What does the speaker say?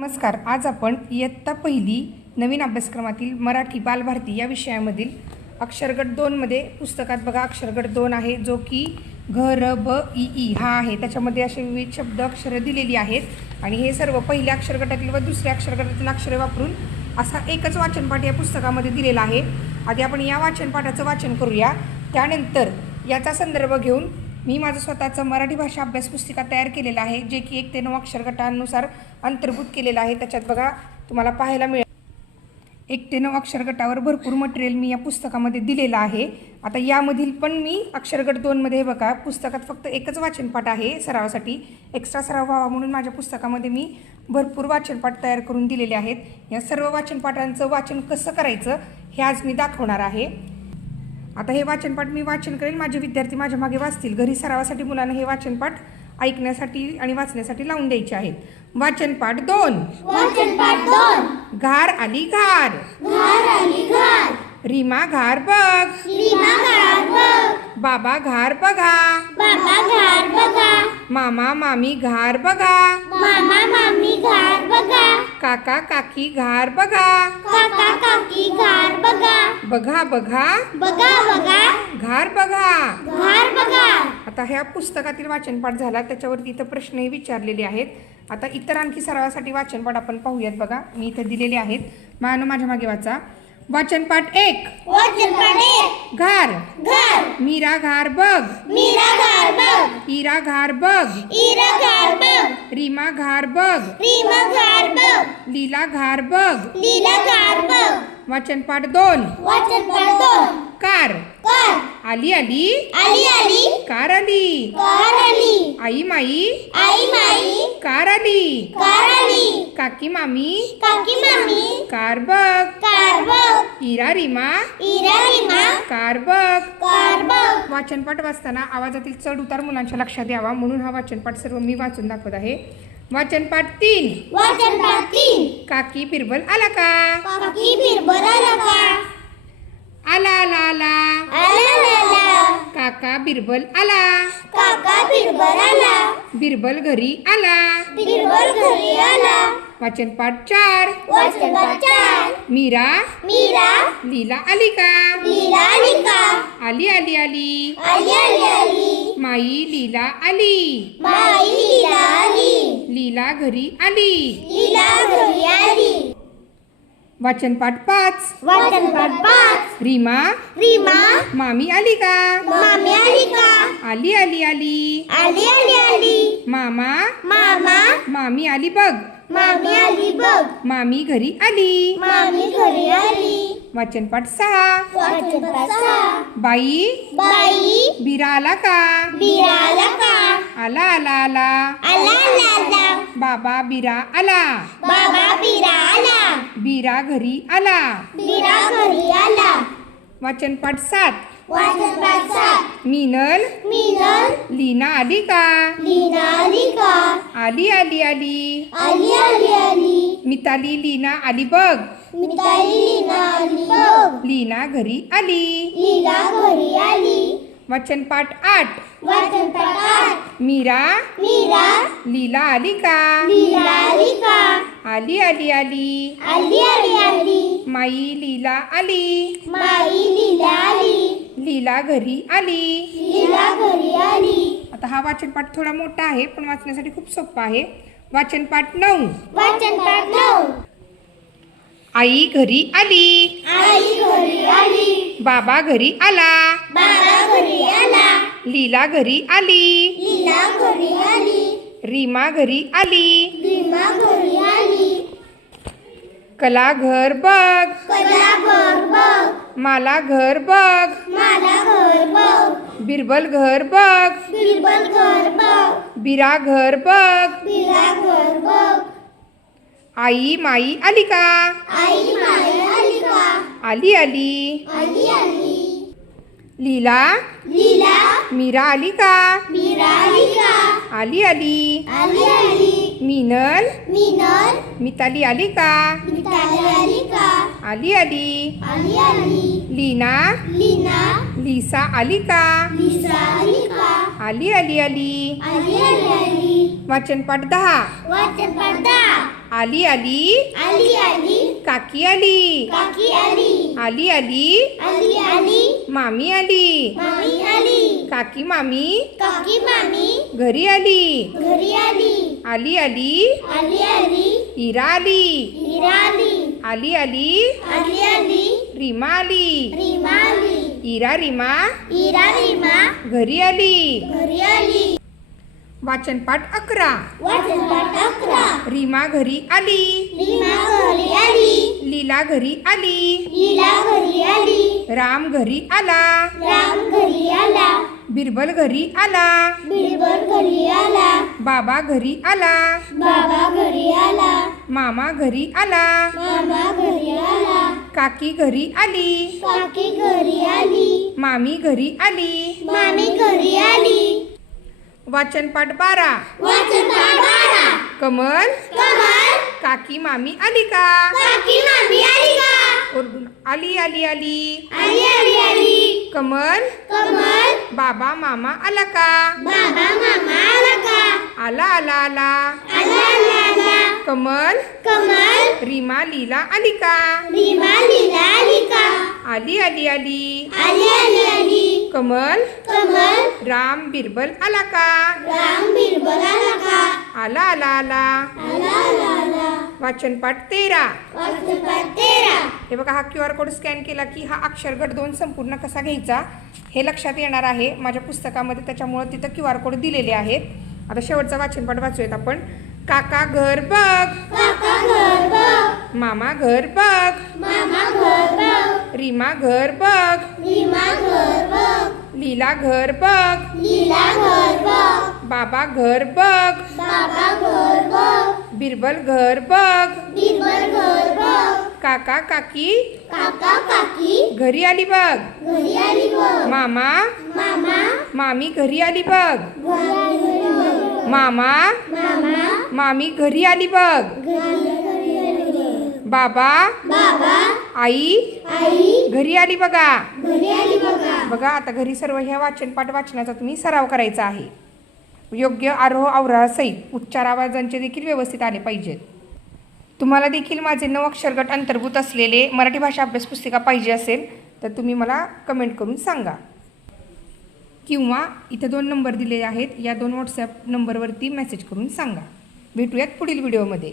नमस्कार आज आपण इयत्ता पहिली नवीन अभ्यासक्रमातील मराठी बालभारती या विषयामधील अक्षरगट दोनमध्ये पुस्तकात बघा अक्षरगट दोन आहे जो की घ र ब ई ई हा आहे. त्याच्यामध्ये असे विविध शब्द अक्षरं दिलेली आहेत आणि हे सर्व पहिल्या अक्षरगटातील व दुसऱ्या अक्षरगटातील अक्षरे वापरून असा एकच वाचनपाठ या पुस्तकामध्ये दिलेला आहे. आधी आपण या वाचनपाठाचं वाचन करूया. त्यानंतर याचा संदर्भ घेऊन मी माझं स्वतःचं मराठी भाषा अभ्यास पुस्तिका तयार केलेलं आहे जे की एक ते नऊ अक्षरगटांनुसार अंतर्भूत केलेलं आहे. त्याच्यात बघा तुम्हाला पाहायला मिळेल. एक ते नऊ अक्षरगटावर भरपूर मटेरियल मी या पुस्तकामध्ये दिलेलं आहे. आता यामधील पण मी अक्षरगट दोनमध्ये हे बघा पुस्तकात फक्त एकच वाचनपाठ आहे सरावासाठी. एक्स्ट्रा सराव व्हावा म्हणून माझ्या पुस्तकामध्ये मी भरपूर वाचनपाठ तयार करून दिलेले आहेत. या सर्व वाचनपाठांचं वाचन कसं करायचं हे आज मी दाखवणार आहे. आता हे वाचनपाठ मी वाचन करेल माझे विद्यार्थी माझ्या मागे वाचतील. घरी सरावासाठी मुलांना हे वाचनपाठ ऐकण्यासाठी आणि वाचण्यासाठी लावून द्यायचे आहेत. वाचनपाठ दोन. वाचनपाठ दोन. घार आली घार. घार आली घार. रीमा घार बघ. रीमा घार बघ. बाबा घार बघा. बाबा घार बघा. मामा मामी घार बघा. मामा मामी घार बघा. काका काकी घार बघा. काका काकी घार बघा. बघा बघा. बघा बघा. घार बघा. घार बघा. आता ह्या पुस्तकातील वाचनपाठ झाला त्याच्यावरती इथं प्रश्नही विचारलेले आहेत. आता इतर आणखी सरावासाठी वाचनपाठ आपण पाहूयात बघा. मी इथे दिलेले आहेत. मानो माझ्या मागे वाचा. वाचनपाठ एक. वाचनपाठ एक. घार. घार. मीरा घार बघ. मीरा घार बघ. इरा घार बघ. इरा घार बघ. रीमा घार बघ. रीमा घार बघ. लीला घार बघ. लीला घार बघ. वाचनपाठ दोन. वाचनपाठ दोन. कार. कार आली आली? आली आली. कार आली? कार आली. आई माई? आई माई. कार आली? कार आली. काकी मामी? काकी मामी. कार बघ. कार बघ. इरा रीमा? इरा रीमा. कार बघ. कार बघ. वाचनपाठ वाचताना आवाजातील चढ उतार मुलांच्या लक्षात यावा म्हणून हा वाचनपाठ सर्व मी वाचून दाखवत आहे. वाचनपाठ तीन. वाचनपाठ तीन. काकी बिरबल आला का? काकी बिरबल आला का? आला आला आला. आला आला काका बिरबल आला. काका बिरबल आला. बिरबल घरी आला. बिरबल घरी आला. वाचनपाठ चार. वाचनपाठ चार. मीरा. मीरा. लीला आली का? लीला आली का? आली आली आली. आली आली आली. माई लीला आली. माई लीला आली. लीला घरी आली. लीला घरी आली. वाचनपाठ पाच. वाचनपाठ पाच. रीमा. रीमा. मामी आली का? मामी आली का? आली आली आली. आली आली आली. मामा. मामा. मामी आली बघ. मामी आली बघ. मामी घरी आली. मामी घरी आली. वाचनपाठ सहा. वाचनपाठ सहा. बाई. बाई. बिरा आला का? बिरा आला का? आला आला आला. आला आला आला. बाबा बिरा आला. बाबा बिरा आला. बिरा घरी आला. बिरा घरी आला. वाचनपाठ सात. वाचनपाठ सात. मिनल. मिनल. लीना आली का? लीना आली का? आली आली आली. आली आली आली. मिताली लीना आली बघ. मिताली लीना आली बघ. लीना घरी आली. लीला घरी आली. वाचनपाठ आठ. वाचनपाठ आठ. मीरा मीरा लीला आली का? लीला आली का? आली आली आली. आली आली आली. माई लीला आली. माई लीला आली. लीला घरी आली. लीला घरी आली. आता हा वाचनपाठ थोडा मोठा आहे पण वाचण्यासाठी खूप सोपा आहे. वाचनपाठ नऊ. वाचनपाठ नऊ. आई घरी आली. आई घरी आली. बाबा घरी आला. बाबा घरी आला. लीला घरी आली. घरी आली रीमा घरी आली. भीमा घरी आली कला घर बघ. कला घर बघ मला घर बघ. मला घर बघ बिरबल घर बघ. बिरबल घर बघ बिरा घर बघ. बिरा घर बघ आई माई आली का आई माई आली का आली आली. आली आली. लीला. लीला. मीरा आली का मीरा आली का आली आली आली आली मिनल मिनल मिताली आली का मिताली आली का आली आली आली आली लीना लीना लिसा आली का लिसा आली का आली आली आली आली आली आली वाचनपाठ दहा वाचन पडदा आली आली आली आली काकी आली काकी आली आली आली आली आली मामी आली मामी आली काकी मामी? काकी मामी? घरी आली. घरी आली. आली आली. आली आली. इरा आली. हिरा आली. आली आली. आली आली. रीमा आली. रीमा आली. इरा रीमा. हिरा रीमा. घरी आली. घरी आली. वाचनपाठ अकरा. वाचन पाठ अकरा. रीमा घरी आली. रीमा घरी आली. लीला घरी आली. लीला घरी आली. राम घरी आला. राम घरी आला. बिरबल घरी आला. बिरबल घरी आला. बाबा घरी आला. बाबा घरी आला. मामा घरी आला. मामा घरी आला. काकी घरी आली. काकी घरी आली. मामी घरी आली. मामी घरी आली. वाचनपाठ बारा. वाचन पाठ बारा. कमल. कमल. काकी मामी आली का? काकी मामी आली का? ओरडून आली आली आली आली आली आली कमल कमल बाबा मामा आला का बाबा मामा आला का आला आला आला आला आला आला कमल कमल रीमा लीला आली का रीमा लीला आली का आली आली आली आली आली आली कमल कमल राम बिरबल आला का राम बिरबल आला का आला आला आला आला आला आला वाचनपाठ तेरा वाचन पाठ तेरा हे बघा हा क्यू आर कोड स्कॅन केला की हा अक्षरगट दोन संपूर्ण कसा घ्यायचा हे लक्षात येणार आहे माझ्या पुस्तकामध्ये त्याच्यामुळं तिथं क्यू आर कोड दिलेले आहेत आता शेवटचा वाचनपाठ वाचूयात आपण काका घर बघ काका घर बघ मामा घर बघ मामा घर बघ रीमा घर बघ रीमा घर बघ लीला घर बघ लीला घर बघ बाबा घर बघ बाबा घर बघ बिरबल घर बघ बिरबल घर बघ काका काकी? काका काकी? घरी आली बघ. घरी आली बघ. मामा? मामा? मामी घरी आली बघ. मामा? मामा? मामी घरी आली बघ. बाबा? बाबा? आई? आई? घरी आली बघा. घरी आली बघा. बघा आता घरी सर्व ह्या वाचनपाठ वाचनाचा तुम्ही सराव करायचा आहे. योग्य आरोह अवराहासहित उच्चार आवाजांचे देखील व्यवस्थित आले पाहिजेत. तुम्हाला देखील माझे नऊ अक्षरगट अंतर्भूत असलेले मराठी भाषा अभ्यास पुस्तिका पाहिजे असेल तर तुम्ही मला कमेंट करून सांगा. किंवा इथं दोन नंबर दिलेले आहेत या दोन व्हॉट्सॲप नंबरवरती मेसेज करून सांगा. भेटूयात पुढील व्हिडिओमध्ये